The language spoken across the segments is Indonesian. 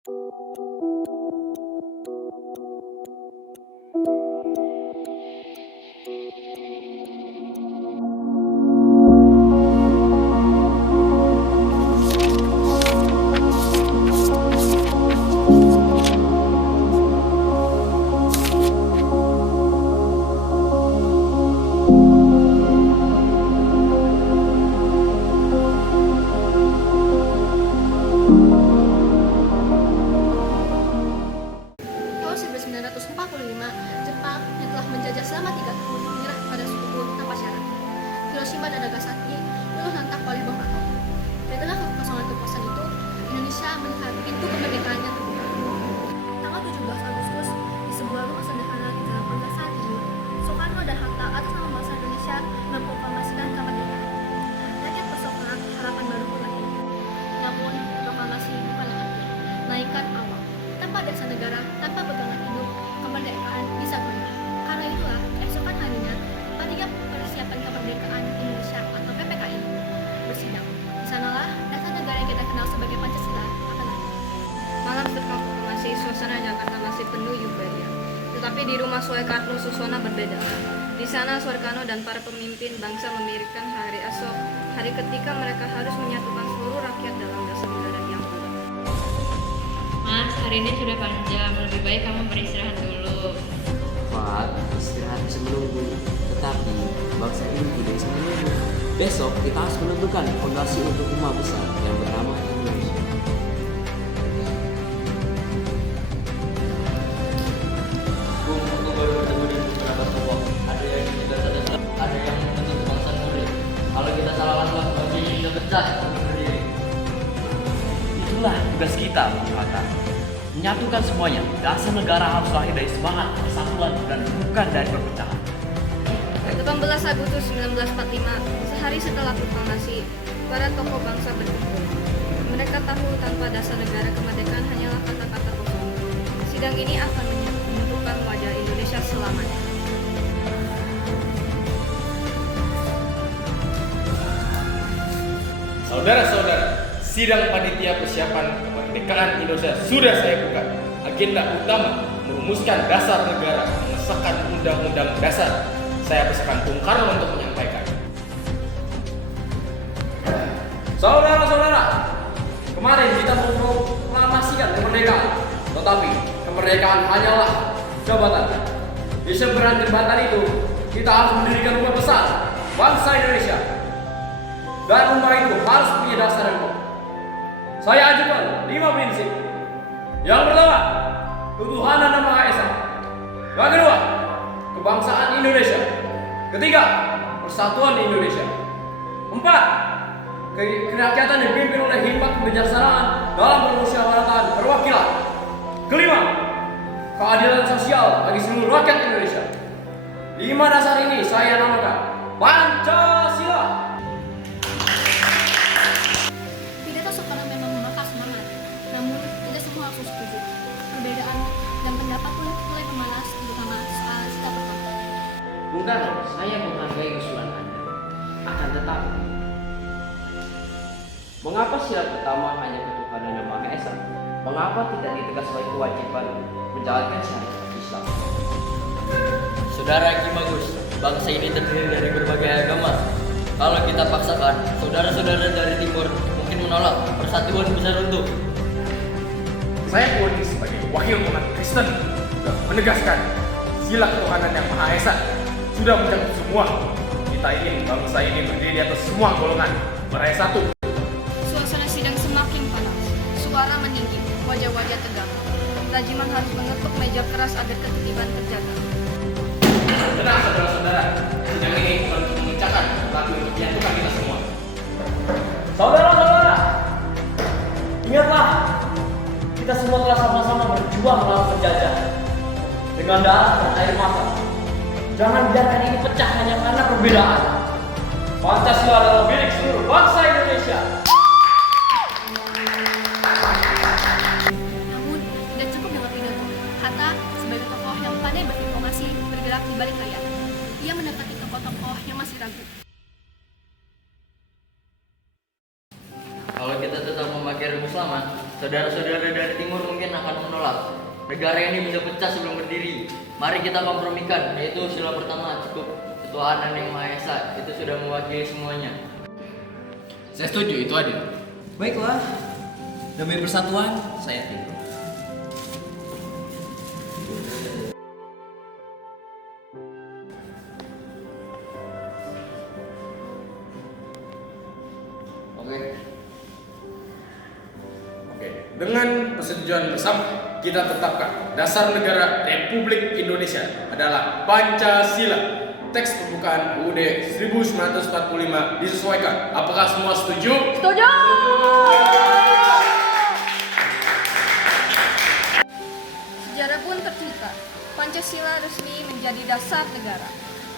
Tahun 1945, Jepang yang telah menjajah selama 3 tahun menyerah pada suku tanpa syarat. Hiroshima dan Nagasaki luluh lantak oleh bom atom. Di tengah kekosongan kekuasaan itu, Indonesia melihat pintu kemerdekaannya terbuka. Tanggal 17 Agustus, di sebuah rumah sederhana di Jalan Panggasan ini, Soekarno dan Hatta atas nama bangsa Indonesia memproklamasikan kemerdekaan. Rakyat bersemangat harapan baru mulai. Namun, proklamasi bukanlah akhir, melainkan awal. Tanpa dasar negara, tanpa pegangan hidup, kemerdekaan bisa goyah. Karena itulah, keesokan harinya, Panitia Persiapan Kemerdekaan Indonesia atau PPKI bersidang. Di sanalah dasar negara yang kita kenal sebagai Pancasila akan lahir. Malam setelah proklamasi, suasana Jakarta masih penuh euforia. Tetapi di rumah Soekarno, suasana berbeda. Di sana, Soekarno dan para pemimpin bangsa memikirkan hari esok, hari ketika mereka harus menyatukan seluruh rakyat dalam dasar negara yang kuat. Mas, hari ini sudah panjang, lebih baik kamu beristirahat dulu. Fat, istirahat bisa menunggu. Tetapi bangsa ini tidak bisa menunggu. Besok kita harus menentukan fondasi untuk rumah besar yang bernama Indonesia. Aku baru bertemu di beberapa tokoh. Ada yang juga ada yang menuntut bangsa murid. Kalau kita salah langkah, bagian kita pecah berdiri. Itulah tugas kita, Bung Hatta. Menyatukan semuanya. Dasar negara harus lahir dari semangat persatuan dan bukan dari perpecahan. 18 Agustus 1945, sehari setelah proklamasi, para tokoh bangsa berkumpul. Mereka tahu tanpa dasar negara kemerdekaan hanyalah kata-kata kosong. Sidang ini akan menentukan wajah Indonesia selamanya. Saudara-saudara, sidang panitia persiapan kemerdekaan Indonesia sudah saya buka. Agenda utama merumuskan dasar negara, mengesahkan undang-undang dasar. Saya persilakan Bung Karno untuk menyampaikan. Saudara-saudara, kemarin kita memproklamasikan kemerdekaan. Tetapi kemerdekaan hanyalah jabatan. Di seberang jembatan itu, kita harus mendirikan rumah besar bangsa Indonesia. Dan rumah itu harus punya dasar yang kuat. Saya ajukan 5 prinsip. Yang pertama, ketuhanan yang Maha Esa. Yang kedua, kebangsaan Indonesia. Ketiga, persatuan Indonesia. 4, kerakyatan yang dipimpin oleh hikmat kebijaksanaan dalam permusyawaratan perwakilan. Kelima, keadilan sosial bagi seluruh rakyat Indonesia. 5 dasar ini saya namakan Pancasila. Pidato Soekarno memang membakar semangat, namun tidak semua langsung setuju. Perbedaan dan pendapat pun mulai memanas, terutama soal sikap pertama. Bung Karno, saya menghargai usulan Anda. Akan tetapi, mengapa sila pertama hanya ketuhanan yang Maha Esa? Mengapa tidak ditegas sebagai kewajiban menjalankan syariat Islam? Saudara Ki Bagus, bangsa ini terdiri dari berbagai agama. Kalau kita paksakan, saudara-saudara dari timur mungkin menolak, persatuan bisa runtuh. Saya Purni sebagai wakil umat Kristen juga menegaskan sila ketuhanan yang Maha Esa sudah mencakup semua. Kita ingin bangsa ini berdiri di atas semua golongan, meraih satu. Suasana sidang semakin panas, suara meninggi, wajah-wajah tegang. Rajiman harus mengetuk meja keras agar ketertiban terjaga. Tenang saudara-saudara, sidang ini bukan untuk mengucapkan, tetapi untuk menyatukan kita semua. Saudara-saudara, ingatlah, kita semua telah sama-sama berjuang melawan penjajahan dengan darah dan air mata. Jangan biarkan ini pecah hanya karena perbedaan. Pancasila adalah milik seluruh bangsa Indonesia. Namun, tidak cukup dengan pidato. Hatta, sebagai tokoh yang pandai berdiplomasi, bergerak di balik layar. Ia mendekati tokoh-tokoh yang masih ragu. Kalau kita tetap memakai rumus lama, saudara-saudara dari timur mungkin negara ini bisa pecah sebelum berdiri. Mari kita kompromikan, yaitu sila pertama cukup ketuhanan yang Maha Esa, itu sudah mewakili semuanya. Saya setuju, itu adil. Baiklah, demi persatuan, saya tidur. Oke, dengan persetujuan bersama kita tetapkan dasar negara Republik Indonesia adalah Pancasila. Teks pembukaan UUD 1945 disesuaikan. Apakah semua setuju? Setuju! Sejarah pun tercipta. Pancasila resmi menjadi dasar negara.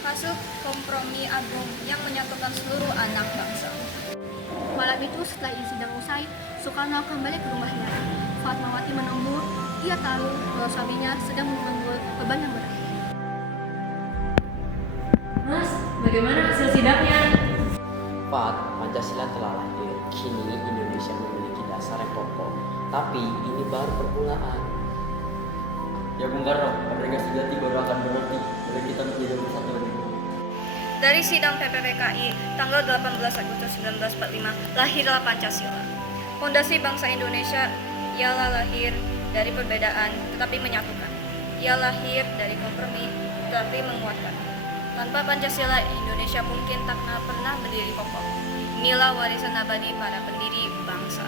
Hasil kompromi agung yang menyatukan seluruh anak bangsa. Malam itu setelah sidang usai, Soekarno kembali ke rumahnya. Fatmawati menunggu. Ia tahu bahwa suaminya sedang mengambil beban yang berat. Mas, bagaimana hasil sidangnya? Pat, Pancasila telah lahir. Kini Indonesia memiliki dasar yang kokoh. Tapi ini baru permulaan. Ya Bung Karno, merdeka sejati baru akan berarti bila kita menjadi bersatu. Dari sidang PPPKI tanggal 18 Agustus 1945 lahirlah Pancasila. Fondasi bangsa Indonesia ialah lahir dari perbedaan tetapi menyatukan. Ia lahir dari kompromi tetapi menguatkan. Tanpa Pancasila, Indonesia mungkin tak pernah berdiri kokoh. Inilah warisan abadi para pendiri bangsa.